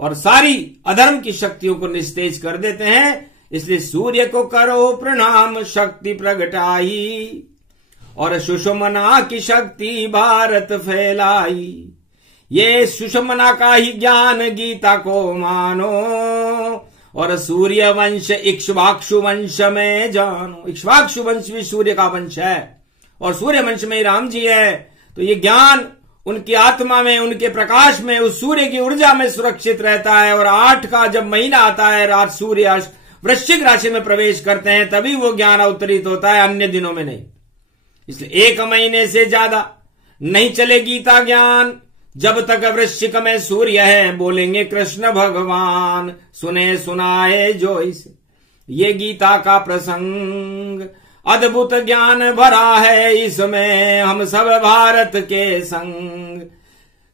और सारी अधर्म की शक्तियों को निस्तेज कर देते हैं। इसलिए सूर्य को करो प्रणाम शक्ति प्रगटाई, और सुषुम्ना की शक्ति भारत फैलाई। ये सुषुम्ना का ही ज्ञान गीता को मानो, और सूर्य वंश इक्ष्वाकु वंश में जानो। इक्ष्वाकु वंश भी सूर्य का वंश है और सूर्य वंश में ही राम जी है। तो ये ज्ञान उनकी आत्मा में, उनके प्रकाश में, उस सूर्य की ऊर्जा में सुरक्षित रहता है। और 8 का जब महीना आता है, रात सूर्य वृश्चिक राशि में प्रवेश करते हैं, तभी वो ज्ञान अवतरित होता है, अन्य दिनों में नहीं। इसलिए 1 महीने से ज्यादा नहीं चले गीता ज्ञान, जब तक वृश्चिक में सूर्य है, बोलेंगे कृष्ण भगवान, सुने सुनाए जो इसे। ये गीता का प्रसंग अद्भुत ज्ञान भरा है, इसमें हम सब भारत के संग।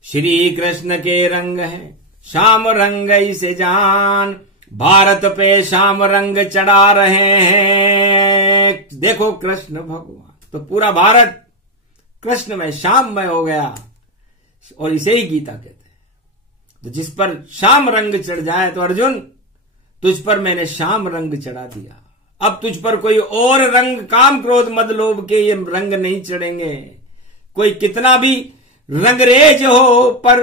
श्री कृष्ण के रंग है श्याम रंग इसे जान, भारत पे श्याम रंग चढ़ा रहे हैं, देखो कृष्ण भगवान। तो पूरा भारत कृष्ण में श्याममय हो गया, और इसे ही गीता कहते हैं। तो जिस पर श्याम रंग चढ़ जाए, तो अर्जुन तुझ पर मैंने श्याम रंग चढ़ा दिया, अब तुझ पर कोई और रंग, काम क्रोध मद लोभ के ये रंग नहीं चढ़ेंगे। कोई कितना भी रंगरेज हो, पर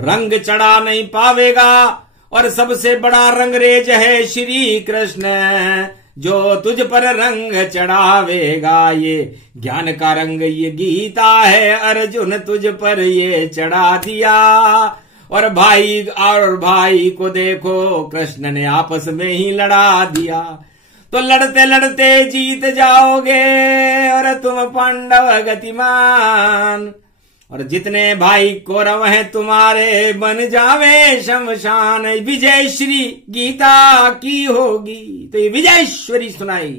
रंग चढ़ा नहीं पावेगा। और सबसे बड़ा रंगरेज है श्री कृष्ण, जो तुझ पर रंग चढ़ावेगा। ये ज्ञान का रंग ये गीता है, अर्जुन तुझ पर ये चढ़ा दिया। और भाई को देखो, कृष्ण ने आपस में ही लड़ा दिया। तो लड़ते लड़ते जीत जाओगे, और तुम पांडव गतिमान। और जितने भाई कौरव हैं तुम्हारे, बन जावे शमशान। विजय श्री गीता की होगी, तो ये विजयश्वरी सुनाई।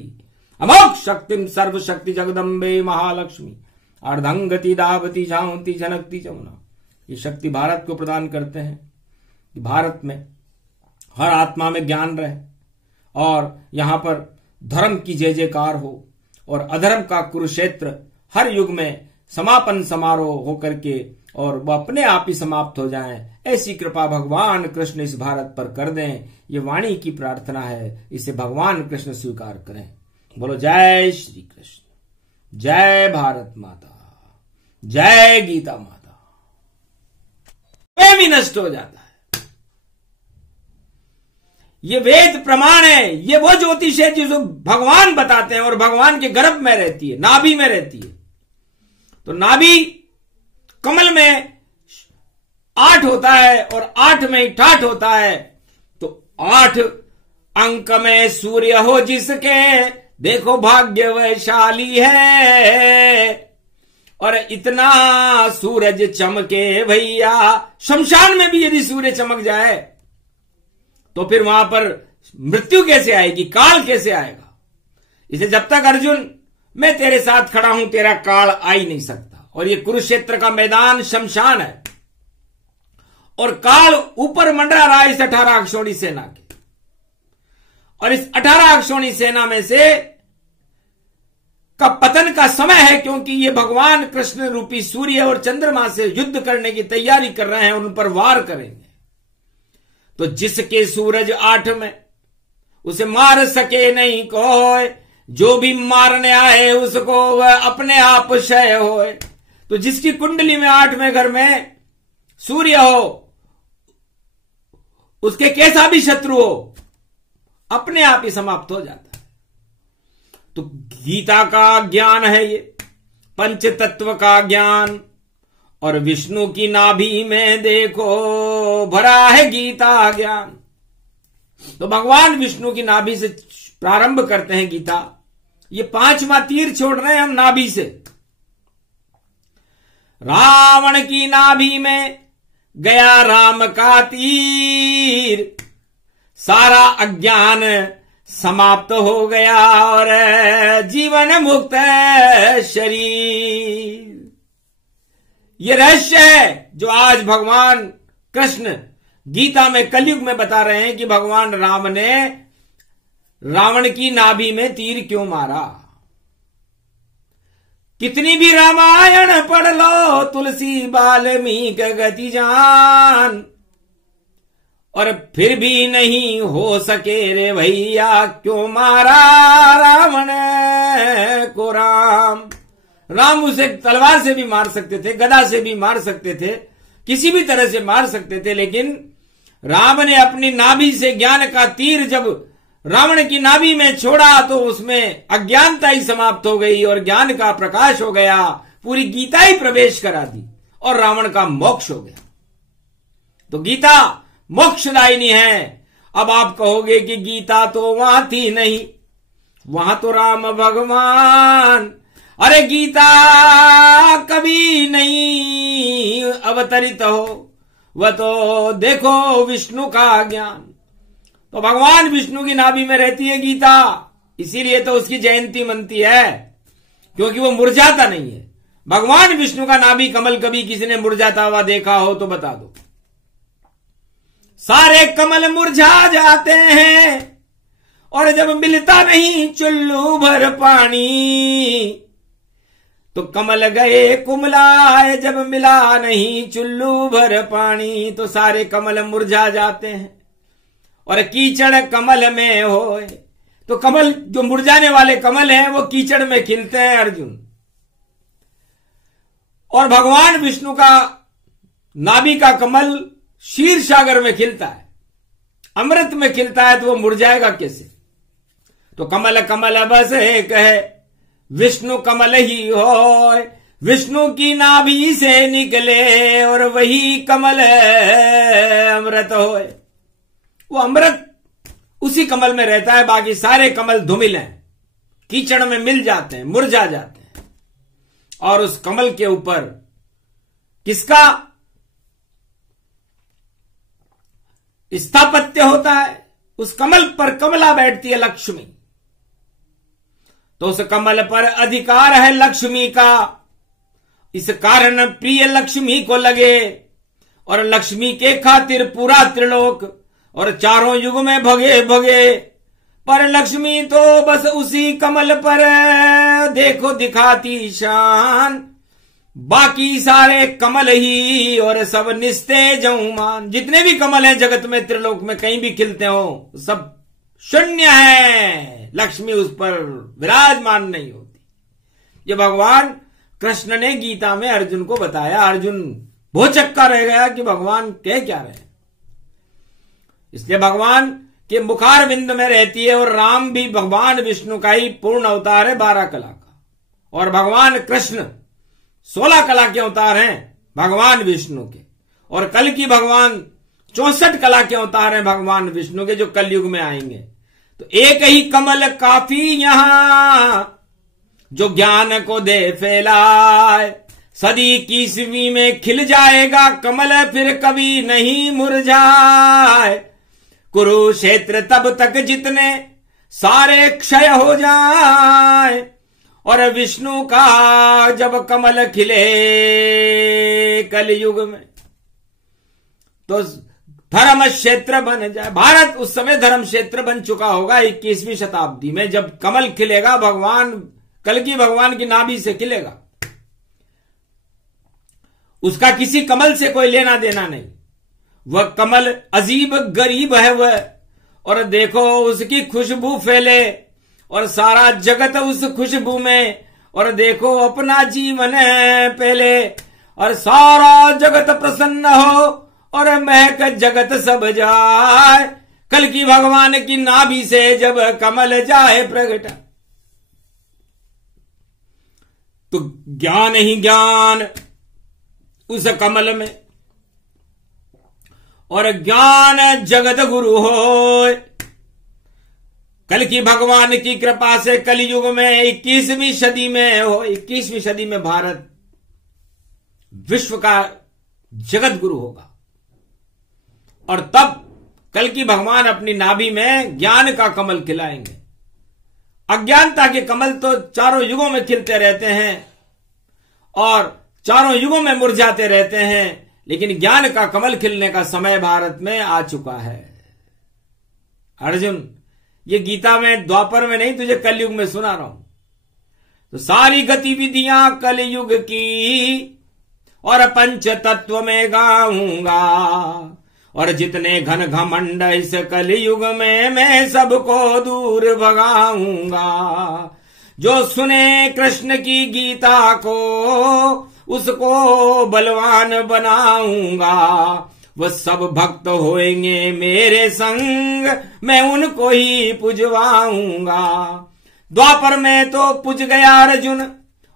अमोघ शक्तिम सर्वशक्ति जगदम्बे महालक्ष्मी, अर्धंगति दावती झांवती जनकती जमुना। ये शक्ति भारत को प्रदान करते हैं कि भारत में हर आत्मा में ज्ञान रहे, और यहां पर धर्म की जय जयकार हो, और अधर्म का कुरुक्षेत्र हर युग में समापन समारोह होकर के और वह अपने आप ही समाप्त हो जाएं। ऐसी कृपा भगवान कृष्ण इस भारत पर कर दें, ये वाणी की प्रार्थना है, इसे भगवान कृष्ण स्वीकार करें। बोलो जय श्री कृष्ण, जय भारत माता, जय गीता माता। वे भी नष्ट हो जाता है। ये वेद प्रमाण है, ये वो ज्योतिष है जिसको भगवान बताते हैं, और भगवान के गर्भ में रहती है, नाभि में रहती है। तो नाभि कमल में 8 होता है, और 8 में ही ठाठ होता है। तो 8 अंक में सूर्य हो जिसके, देखो भाग्य वैशाली है। और इतना सूरज चमके भैया, शमशान में भी यदि सूर्य चमक जाए, तो फिर वहां पर मृत्यु कैसे आएगी, काल कैसे आएगा। इसे जब तक अर्जुन मैं तेरे साथ खड़ा हूं, तेरा काल आ ही नहीं सकता। और ये कुरुक्षेत्र का मैदान शमशान है, और काल ऊपर मंडरा रहा है इस 18 अक्षौणी सेना के। और इस 18 अक्षौणी सेना में से का पतन का समय है, क्योंकि ये भगवान कृष्ण रूपी सूर्य और चंद्रमा से युद्ध करने की तैयारी कर रहे हैं, उन पर वार करेंगे। तो जिसके सूरज 8 में, उसे मार सके नहीं कोई, जो भी मारने आए उसको वह अपने आप क्षय होए। तो जिसकी कुंडली में 8वें घर में सूर्य हो, उसके कैसा भी शत्रु हो, अपने आप ही समाप्त हो जाता है। तो गीता का ज्ञान है ये, पंच तत्व का ज्ञान। और विष्णु की नाभि में देखो भरा है गीता ज्ञान। तो भगवान विष्णु की नाभि से प्रारंभ करते हैं गीता। ये 5वां तीर छोड़ रहे हैं हम नाभि से। रावण की नाभि में गया राम का तीर, सारा अज्ञान समाप्त हो गया और जीवन मुक्त शरीर। ये रहस्य है जो आज भगवान कृष्ण गीता में कलयुग में बता रहे हैं कि भगवान राम ने रावण की नाभि में तीर क्यों मारा, कितनी भी रामायण पढ़ लो तुलसी वाल्मीकि गति जान, और फिर भी नहीं हो सके रे भैया क्यों मारा रावण को राम। राम उसे तलवार से भी मार सकते थे, गदा से भी मार सकते थे, किसी भी तरह से मार सकते थे, लेकिन राम ने अपनी नाभि से ज्ञान का तीर जब रावण की नाभि में छोड़ा तो उसमें अज्ञानता ही समाप्त हो गई और ज्ञान का प्रकाश हो गया, पूरी गीता ही प्रवेश करा दी और रावण का मोक्ष हो गया। तो गीता मोक्षदायिनी है। अब आप कहोगे कि गीता तो वहां थी नहीं, वहां तो राम भगवान, अरे गीता कभी नहीं अवतरित हो, वह तो देखो विष्णु का ज्ञान। तो भगवान विष्णु की नाभि में रहती है गीता, इसीलिए तो उसकी जयंती मनती है, क्योंकि वो मुरझाता नहीं है। भगवान विष्णु का नाभि कमल कभी किसी ने मुरझाता हुआ देखा हो तो बता दो। सारे कमल मुरझा जाते हैं और जब मिलता नहीं चुल्लू भर पानी, तो कमल गए कुमलाए जब मिला नहीं चुल्लू भर पानी, तो सारे कमल मुरझा जाते हैं और कीचड़ कमल में होए। तो कमल जो मुरझाने वाले कमल हैं वो कीचड़ में खिलते हैं अर्जुन। और भगवान विष्णु का नाभि का कमल क्षीर सागर में खिलता है, अमृत में खिलता है, तो वो मुरझाएगा कैसे। तो कमल कमल बस एक है विष्णु कमल ही हो, विष्णु की नाभि से निकले और वही कमल अमृत होए। वो अमृत उसी कमल में रहता है, बाकी सारे कमल धूमिल हैं, कीचड़ में मिल जाते हैं, मुरझा जाते हैं। और उस कमल के ऊपर किसका स्थापत्य होता है? उस कमल पर कमला बैठती है लक्ष्मी, तो उस कमल पर अधिकार है लक्ष्मी का। इस कारण प्रिय लक्ष्मी को लगे और लक्ष्मी के खातिर पूरा त्रिलोक और चारों युग में भगे भगे, पर लक्ष्मी तो बस उसी कमल पर देखो दिखाती शान। बाकी सारे कमल ही और सब निस्तेज मान। जितने भी कमल हैं जगत में त्रिलोक में कहीं भी खिलते हो सब शून्य है, लक्ष्मी उस पर विराजमान नहीं होती। ये भगवान कृष्ण ने गीता में अर्जुन को बताया। अर्जुन भौचक्का रह गया कि भगवान कह क्या रहे। इसलिए भगवान के मुखार बिंद में रहती है। और राम भी भगवान विष्णु का ही पूर्ण अवतार है 12 कला का, और भगवान कृष्ण 16 कला के अवतार हैं भगवान विष्णु के, और कल की भगवान 64 कला के अवतार हैं भगवान विष्णु के, जो कलयुग में आएंगे। तो एक ही कमल काफी यहां जो ज्ञान को दे फैलाए, सदी की ईस्वी में खिल जाएगा कमल फिर कभी नहीं मुरझाए। कुरुक्षेत्र तब तक जितने सारे क्षय हो जाए, और विष्णु का जब कमल खिले कलयुग में तो धर्म क्षेत्र बन जाए। भारत उस समय धर्म क्षेत्र बन चुका होगा 21वीं शताब्दी में, जब कमल खिलेगा भगवान कल की भगवान की नाभि से खिलेगा। उसका किसी कमल से कोई लेना देना नहीं, वह कमल अजीब गरीब है वह, और देखो उसकी खुशबू फैले और सारा जगत उस खुशबू में, और देखो अपना जीवन है पहले और सारा जगत प्रसन्न हो और महक जगत सब जाए। कल की भगवान की नाभि से जब कमल जाए प्रगट, तो ज्ञान ही ज्ञान उस कमल में, और ज्ञान जगत गुरु हो। कल की भगवान की कृपा से कलयुग में 21वीं सदी में हो, 21वीं सदी में भारत विश्व का जगत गुरु होगा। और तब कल की भगवान अपनी नाभि में ज्ञान का कमल खिलाएंगे। अज्ञानता के कमल तो चारों युगों में खिलते रहते हैं और चारों युगों में मुरझाते रहते हैं, लेकिन ज्ञान का कमल खिलने का समय भारत में आ चुका है। अर्जुन, ये गीता में द्वापर में नहीं, तुझे कलयुग में सुना रहा हूं। तो सारी गतिविधियां कलयुग की और पंच तत्व में गाऊंगा, और जितने घन घमंड इस कलयुग में मैं सबको दूर भगाऊंगा। जो सुने कृष्ण की गीता को उसको बलवान बनाऊंगा, वह सब भक्त होएंगे मेरे संग, मैं उनको ही पुजवाऊंगा। द्वापर में तो पुज गया अर्जुन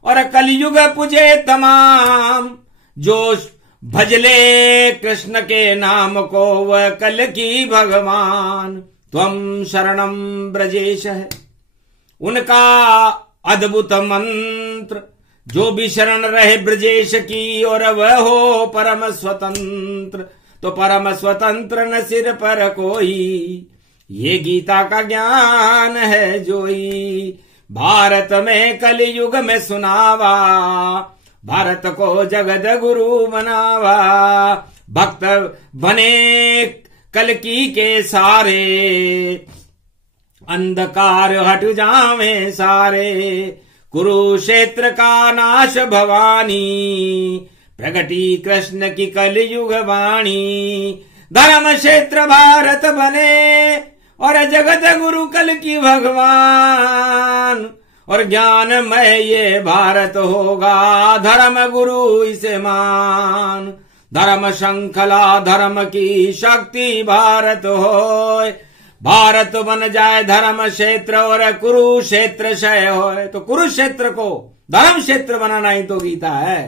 और कलयुग पुजे तमाम, जो भजले कृष्ण के नाम को वह कल की भगवान। त्वम शरणम ब्रजेश है उनका अद्भुत मंत्र, जो भी शरण रहे ब्रजेश की और वह हो परम स्वतंत्र। तो परम स्वतंत्र न सिर पर कोई, ये गीता का ज्ञान है जोई। भारत में कलयुग में सुनावा, भारत को जगत गुरु बनावा। भक्त बने कल की के सारे, अंधकार हट जावे सारे। कुरुक्षेत्र का नाश भवानी, प्रगटी कृष्ण की कलयुग वाणी। धर्म क्षेत्र भारत बने और जगत गुरु कल की भगवान, और ज्ञानमय ये भारत होगा, धर्म गुरु इसे मान। धर्म श्रृंखला धर्म की शक्ति भारत होए, भारत बन जाए धर्म क्षेत्र और कुरुक्षेत्र क्षय होए। तो कुरुक्षेत्र को धर्म क्षेत्र बनाना ही तो गीता है।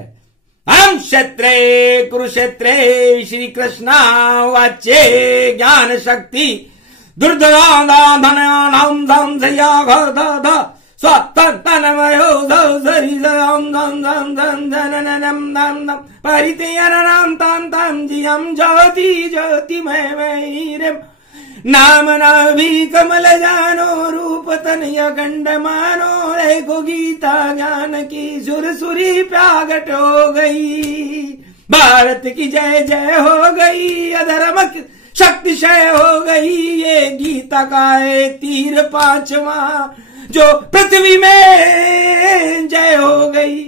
धर्म क्षेत्रे कुरुक्षेत्रे श्री कृष्णा वाच्ये ज्ञान शक्ति दुर्धनाम स्वतंत्रमयो परितेयरनाम ताम ताम जियम ज्योति ज्योतिमय नाम नाभि कमल जानो, रूप तनय गंड मानो। देखो गीता ज्ञान की सुरसुरी प्यागट हो गई, भारत की जय जय हो गई, अधर्म की शक्ति क्षय हो गई। ये गीता का है तीर पांचवा, जो पृथ्वी में जय हो गई।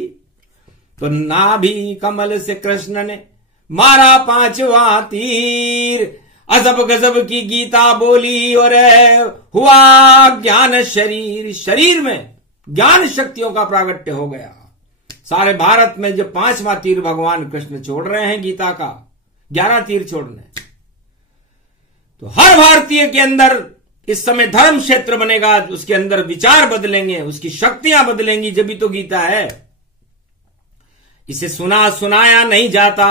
तो नाभि कमल से कृष्ण ने मारा पांचवा तीर, अजब गजब की गीता बोली और हुआ ज्ञान शरीर। शरीर में ज्ञान शक्तियों का प्रागट्य हो गया। सारे भारत में जो पांचवा तीर भगवान कृष्ण छोड़ रहे हैं गीता का, 11 तीर छोड़ने। तो हर भारतीय के अंदर इस समय धर्म क्षेत्र बनेगा, उसके अंदर विचार बदलेंगे, उसकी शक्तियां बदलेंगी, जब भी तो गीता है। इसे सुना सुनाया नहीं जाता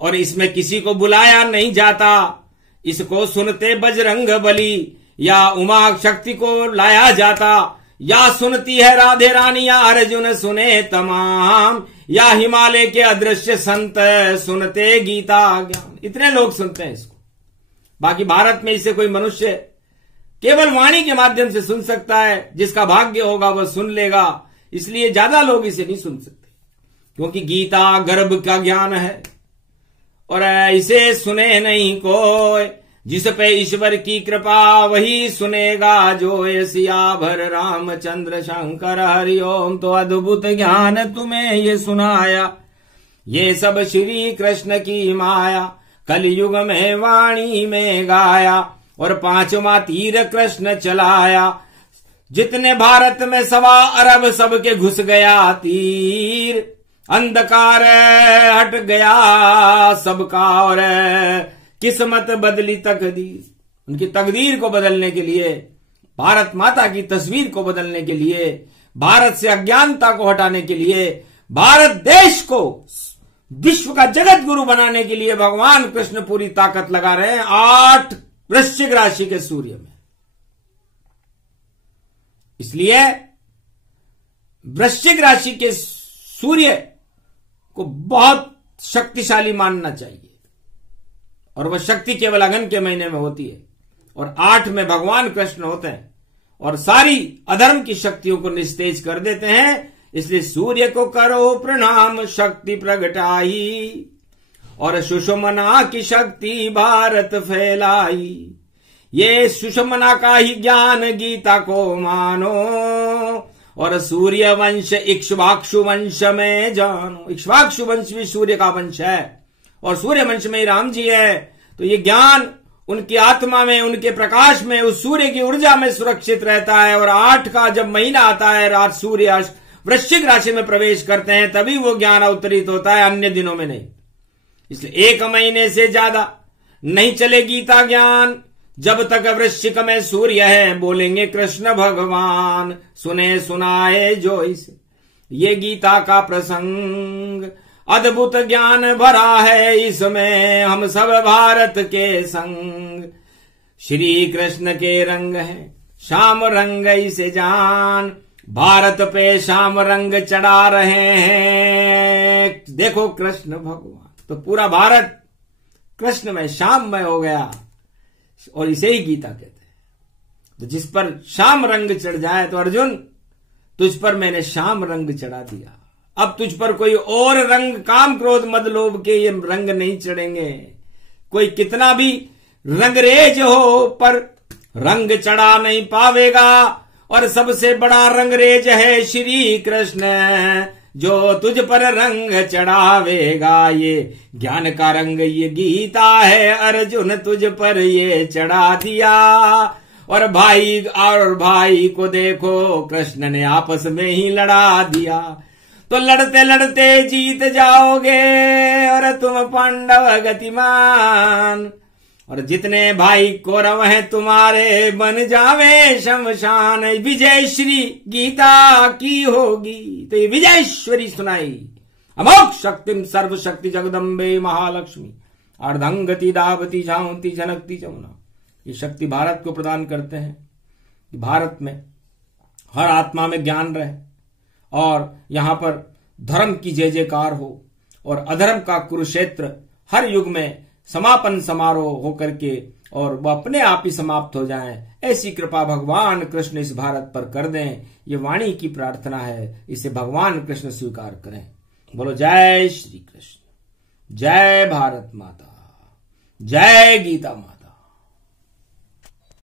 और इसमें किसी को बुलाया नहीं जाता। इसको सुनते बजरंग बली या उमा शक्ति को लाया जाता, या सुनती है राधे रानी या अर्जुन सुने तमाम, या हिमालय के अदृश्य संत सुनते गीता ज्ञान। इतने लोग सुनते हैं इसको। बाकी भारत में इसे कोई मनुष्य केवल वाणी के माध्यम से सुन सकता है, जिसका भाग्य होगा वह सुन लेगा। इसलिए ज्यादा लोग इसे नहीं सुन सकते, क्योंकि गीता गर्भ का ज्ञान है और इसे सुने नहीं कोई। जिस पे ईश्वर की कृपा वही सुनेगा जो सियावर रामचंद्र शंकर हरिओम। तो अद्भुत ज्ञान तुम्हें ये सुनाया, ये सब श्री कृष्ण की माया, कलयुग में वाणी में गाया। और पांचवा तीर कृष्ण चलाया, जितने भारत में 1.25 अरब सबके घुस गया तीर। अंधकार हट गया सबका और किस्मत बदली तकदीर। उनकी तकदीर को बदलने के लिए, भारत माता की तस्वीर को बदलने के लिए, भारत से अज्ञानता को हटाने के लिए, भारत देश को विश्व का जगत गुरु बनाने के लिए भगवान कृष्ण पूरी ताकत लगा रहे हैं 8 वृश्चिक राशि के सूर्य में। इसलिए वृश्चिक राशि के सूर्य को बहुत शक्तिशाली मानना चाहिए, और वह शक्ति केवल अगन के महीने में होती है, और 8 में भगवान कृष्ण होते हैं और सारी अधर्म की शक्तियों को निस्तेज कर देते हैं। इसलिए सूर्य को करो प्रणाम, शक्ति प्रगटाई, और सुषुम्ना की शक्ति भारत फैलाई। ये सुषुम्ना का ही ज्ञान गीता को मानो, और सूर्य वंश इक्ष्वाकु वंश में जानो। इक्ष्वाकु वंश भी सूर्य का वंश है और सूर्य वंश में ही राम जी है। तो ये ज्ञान उनकी आत्मा में, उनके प्रकाश में, उस सूर्य की ऊर्जा में सुरक्षित रहता है। और 8 का जब महीना आता है, रात सूर्य वृश्चिक राशि में प्रवेश करते हैं, तभी वो ज्ञान अवतरित होता है, अन्य दिनों में नहीं। इसलिए 1 महीने से ज्यादा नहीं चले गीता ज्ञान, जब तक वृश्चिक में सूर्य है, बोलेंगे कृष्ण भगवान, सुने सुनाए जो इसे। ये गीता का प्रसंग अद्भुत ज्ञान भरा है, इसमें हम सब भारत के संग। श्री कृष्ण के रंग है श्याम रंग, इसे जान, भारत पे श्याम रंग चढ़ा रहे हैं, देखो कृष्ण भगवान। तो पूरा भारत कृष्ण में श्याममय हो गया और इसे ही गीता कहते हैं। तो जिस पर श्याम रंग चढ़ जाए, तो अर्जुन तुझ पर मैंने श्याम रंग चढ़ा दिया, अब तुझ पर कोई और रंग, काम क्रोध मद लोभ के ये रंग नहीं चढ़ेंगे। कोई कितना भी रंगरेज हो, पर रंग चढ़ा नहीं पावेगा। और सबसे बड़ा रंगरेज है श्री कृष्ण, जो तुझ पर रंग चढ़ावेगा। ये ज्ञान का रंग ये गीता है, अर्जुन तुझ पर ये चढ़ा दिया। और भाई को देखो, कृष्ण ने आपस में ही लड़ा दिया। तो लड़ते लड़ते जीत जाओगे, और तुम पांडव गतिमान। और जितने भाई कौरव हैं तुम्हारे, बन जावे शमशान। विजय श्री गीता की होगी, तो ये विजयश्वरी सुनाई। अमोघ शक्तिम सर्वशक्ति जगदम्बे महालक्ष्मी, अर्धंगति दावती झांवती झनकती जमुना। ये शक्ति भारत को प्रदान करते हैं कि भारत में हर आत्मा में ज्ञान रहे, और यहां पर धर्म की जय जयकार हो, और अधर्म का कुरुक्षेत्र हर युग में समापन समारोह होकर के और वह अपने आप ही समाप्त हो जाएं। ऐसी कृपा भगवान कृष्ण इस भारत पर कर दें, ये वाणी की प्रार्थना है, इसे भगवान कृष्ण स्वीकार करें। बोलो जय श्री कृष्ण, जय भारत माता, जय गीता माता।